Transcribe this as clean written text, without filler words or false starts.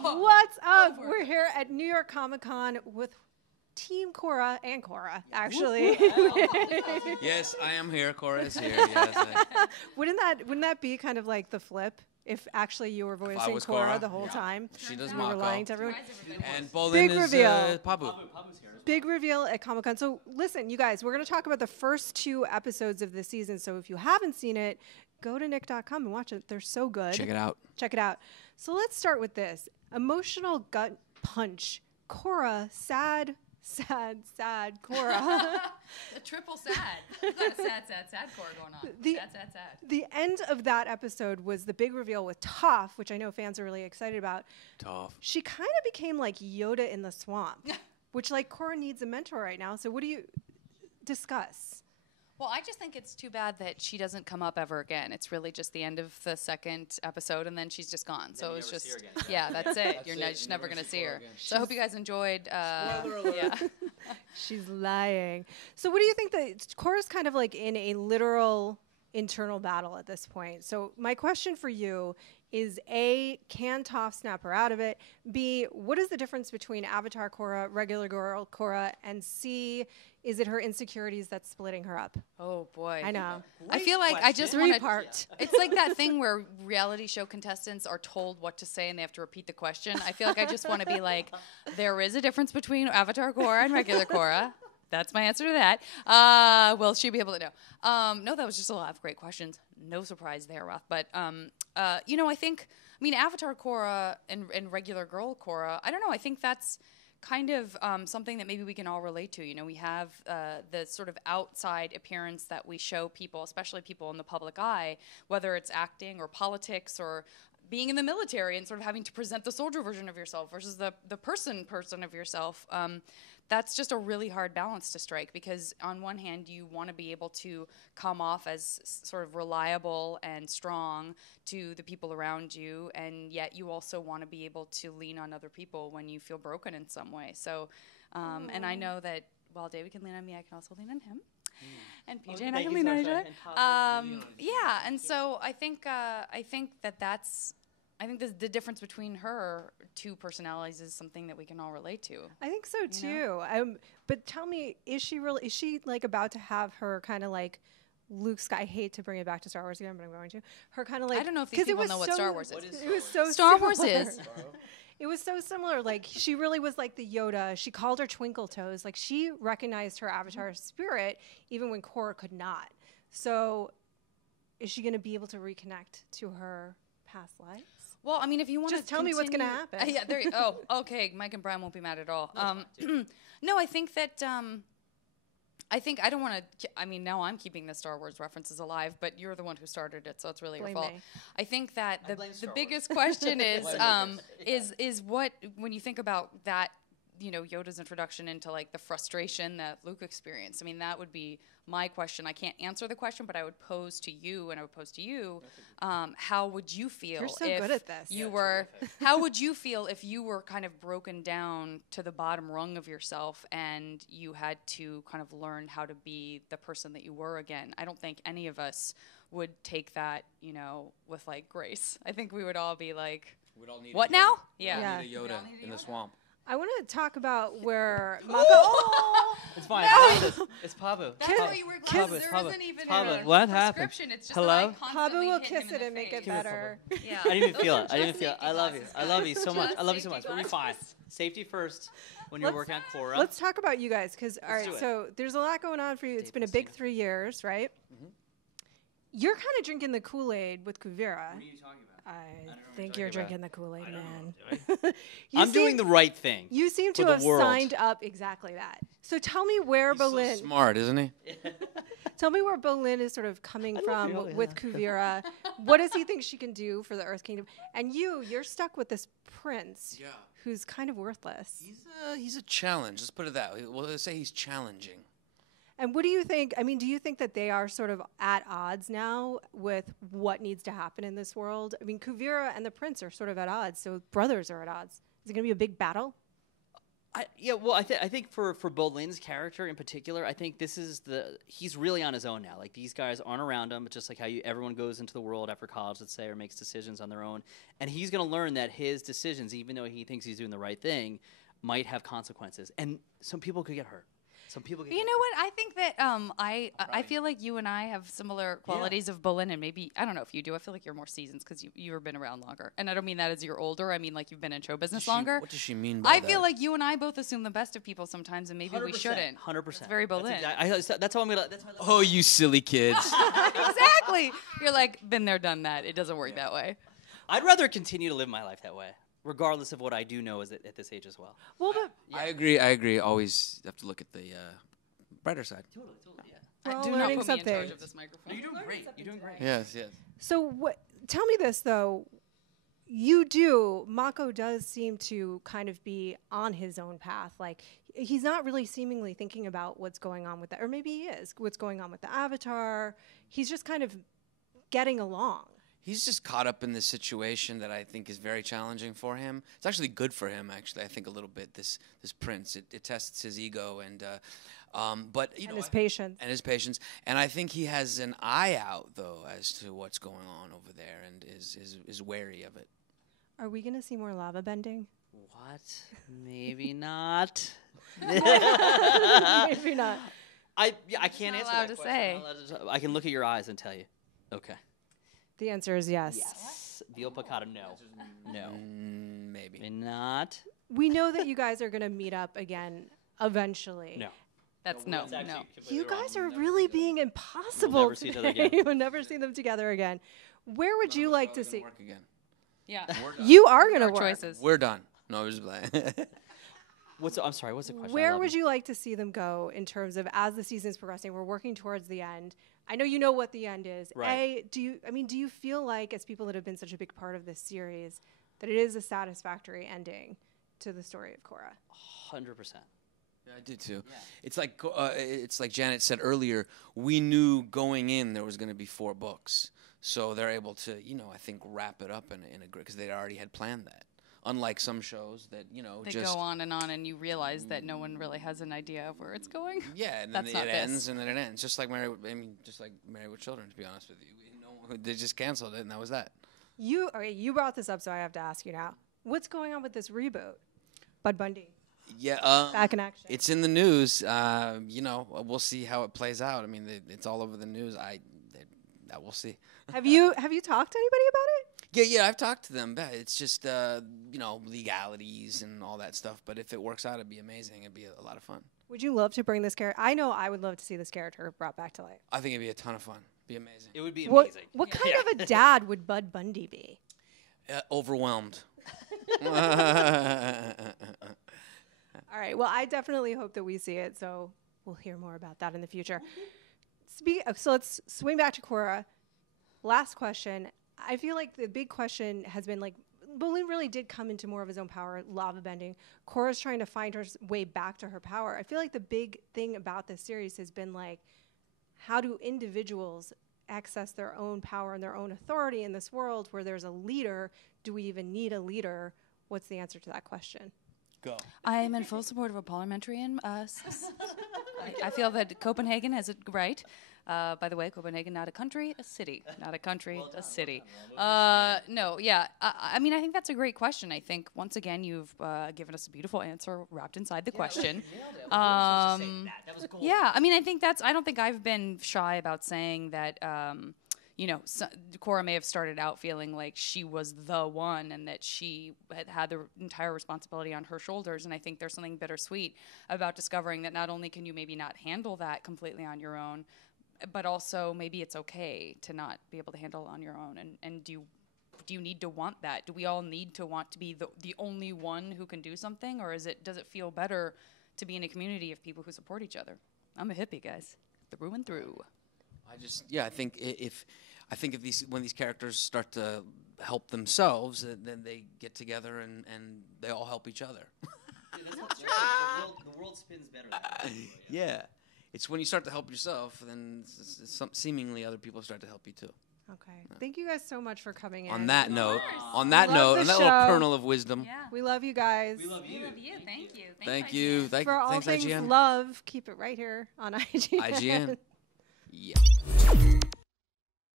What's up? We're here at New York Comic Con with Team Korra and Korra, actually. Yes, I am here. Korra is here. Yes. Wouldn't that be kind of like the flip? If actually you were voicing Korra the whole time, she does you were lying to everyone. And Bolin Big is reveal. Pabu. Big reveal at Comic Con. So listen, you guys, we're going to talk about the first 2 episodes of this season. So if you haven't seen it, go to nick.com and watch it. They're so good. Check it out. Check it out. So let's start with this. Emotional gut punch. Korra, sad Korra. A triple sad. We've got a sad Korra going on. Sad. The end of that episode was the big reveal with Toph, which I know fans are really excited about. Toph. She kind of became like Yoda in the swamp, which like Korra needs a mentor right now. So what do you discuss? Well, I just think it's too bad that she doesn't come up ever again. It's really just the end of the second episode, and then she's just gone. So it's just, yeah, that's it. You're just never going to see her. Again. So I hope you guys enjoyed. Spoiler alert. Yeah. She's lying. So what do you think that Korra's kind of like in a literal internal battle at this point? So my question for you is A, can Toph snap her out of it? B, what is the difference between Avatar Korra, regular girl Korra, and C, is it her insecurities that's splitting her up? Oh boy. I know. I feel like I just want to. It's like that thing where reality show contestants are told what to say and they have to repeat the question. I feel like I just want to be like, there is a difference between Avatar Korra and regular Korra. That's my answer to that. Will she be able to know? No, that was just a lot of great questions. No surprise there, Roth. But, I mean, Avatar Korra and regular girl Korra, I don't know. I think that's kind of something that maybe we can all relate to. You know, we have the sort of outside appearance that we show people, especially people in the public eye, whether it's acting or politics or being in the military and sort of having to present the soldier version of yourself versus the person of yourself. That's just a really hard balance to strike because on one hand, you want to be able to come off as sort of reliable and strong to the people around you, and yet you also want to be able to lean on other people when you feel broken in some way. So, and I know that while David can lean on me, I can also lean on him. And PJ and I can lean on each other. Yeah, and so I think that's the difference between her 2 personalities is something that we can all relate to. I think so too. But tell me, is she like about to have her kind of like Luke Sky? I hate to bring it back to Star Wars again, but I'm going to. Her kind of like, I don't know if these people know what Star Wars is. It was so Star Wars is. It was so similar. Like she really was like the Yoda. She called her Twinkle Toes. Like she recognized her Avatar spirit even when Korra could not. So, is she going to be able to reconnect to her past lives? Well, I mean, if you want to just tell me what's going to happen. Yeah, there. Okay. Mike and Brian won't be mad at all. No, I think that. I don't want to. I mean, now I'm keeping the Star Wars references alive, but you're the one who started it, so it's really your fault. I think that the biggest question is what when you think about that. You know, Yoda's introduction into like the frustration that Luke experienced. I mean, that would be my question. I can't answer the question, but I would pose to you, and I would pose to you, how would you feel? You're so good at this. You were. How would you feel if you were kind of broken down to the bottom rung of yourself, and you had to kind of learn how to be the person that you were again? I don't think any of us would take that, you know, with like grace. I think we would all be like, "What now?" Yeah. Need a Yoda in the swamp. I want to talk about where Mako. It's fine. No. It's Pabu. That's why you wear glasses. There isn't even a what happened? It's just Hello? Pabu will kiss it and make it better. Yeah. I didn't even feel it. I didn't feel it. I love you. I love you so much. I love you so much. We'll be fine. Safety first when you're working on Korra. Let's talk about you guys, because all right, so there's a lot going on for you. It's been a big 3 years, right? Mm-hmm. You're kind of drinking the Kool-Aid with Kuvira. What are you talking about? I think you're drinking the Kool-Aid, man. I'm doing the right thing. You seem to have signed up exactly that. So tell me where Bolin. So smart, isn't he? Tell me where Bolin is sort of coming from with Kuvira. What does he think she can do for the Earth Kingdom? And you're stuck with this prince who's kind of worthless. He's a challenge. Let's put it that way. We'll say he's challenging. And what do you think? I mean, do you think that they are sort of at odds now with what needs to happen in this world? I mean, Kuvira and the prince are sort of at odds, so brothers are at odds. Is it going to be a big battle? I think for Bolin's character in particular, I think he's really on his own now. Like, these guys aren't around him, just like how everyone goes into the world after college, let's say, or makes decisions on their own. And he's going to learn that his decisions, even though he thinks he's doing the right thing, might have consequences. And some people could get hurt. Some people get You know what? I think that I feel like you and I have similar qualities of Bolin, and maybe, I don't know if you do. I feel like you're more seasoned because you've been around longer. And I don't mean that as you're older. I mean like you've been in show business longer. What does she mean by that? I feel like you and I both assume the best of people sometimes, and maybe we shouldn't. 100%. It's very Bolin. That's how I'm going to... Oh, you silly kids. Exactly. You're like, been there, done that. It doesn't work that way. I'd rather continue to live my life that way, regardless of what I do know at this age as well. Well, but I agree. Always have to look at the brighter side. Totally, yeah. we're all Do not learning put me in something. charge of this microphone. You're doing great. You're doing great. Yes. So tell me this though. Mako does seem to kind of be on his own path. Like, he's not really seemingly thinking about what's going on with that, or maybe he is, what's going on with the Avatar. He's just kind of getting along. He's just caught up in this situation that I think is very challenging for him. It's actually good for him, actually. I think a little bit. This prince, it tests his ego and His patience. And his patience. And I think he has an eye out though as to what's going on over there, and is wary of it. Are we going to see more lava bending? What? Maybe not. Maybe not. I can't answer allowed that to question. say. I'm not allowed to- I can look at your eyes and tell you. Okay. The answer is yes. Yes. Veal piccata, no. No. Maybe. Maybe not. We know that you guys are going to meet up again eventually. No. That's no. You guys are really being impossible. We'll never see each other today. again. You'll never see them together again. Where would you like to see? Work again. Yeah. You are going to Our work. choices. We're done. No, we're just playing. I'm sorry, what's the question? Where would you like to see them go in terms of, as the season's progressing, we're working towards the end. I know you know what the end is. Right. Do you feel like, as people that have been such a big part of this series, that it is a satisfactory ending to the story of Korra? 100%. Yeah, I did too. Yeah. It's like Janet said earlier. We knew going in there was going to be 4 books, so they're able to, I think, wrap it up in a great, because they already had planned that. Unlike some shows that They just go on, and you realize that no one really has an idea of where it's going. yeah, and then That's not it this. ends, and then it ends. Just like Married with Children. To be honest with you, they just canceled it, and that was that. You brought this up, so I have to ask you now. What's going on with this reboot? Bud Bundy Yeah, back in action. it's in the news. We'll see how it plays out. I mean, it's all over the news. We'll see. Have you talked to anybody about it? Yeah, I've talked to them. But it's just legalities and all that stuff. But if it works out, it'd be amazing. It'd be a lot of fun. Would you love to bring this character? I know I would love to see this character brought back to life. I think it'd be a ton of fun. Be amazing. It would be What amazing. kind of a dad would Bud Bundy be? Overwhelmed. All right. Well, I definitely hope that we see it. So we'll hear more about that in the future. So let's swing back to Korra. Last question. I feel like the big question has been like, Bolin really did come into more of his own power, lava bending. Korra's trying to find her way back to her power. I feel like the big thing about this series has been like, how do individuals access their own power and their own authority in this world where there's a leader? Do we even need a leader? What's the answer to that question? Go. I am in full support of a parliamentarian. I feel that Copenhagen has it right. By the way, Copenhagen, not a country, a city. Not a country, a city. I mean, I think that's a great question. I think, once again, you've given us a beautiful answer wrapped inside the question. That was gold. Yeah, I mean, I don't think I've been shy about saying that, Korra may have started out feeling like she was the one and that she had the entire responsibility on her shoulders. And I think there's something bittersweet about discovering that not only can you maybe not handle that completely on your own, but also maybe it's okay to not be able to handle it on your own. And do you need to want that? Do we all need to want to be the only one who can do something? Or does it feel better to be in a community of people who support each other? I'm a hippie, guys, through and through. I think when these characters start to help themselves, then they get together and they all help each other. That's true. The world spins better that way. Yeah. It's when you start to help yourself, then seemingly other people start to help you too. Okay. Thank you guys so much for coming in. On that note, Love the on that little show. kernel of wisdom. Yeah. We love you guys. We love you. We love you. Thank you. Thank you. For all Thanks, things IGN. love, keep it right here on IGN. IGN. Yeah.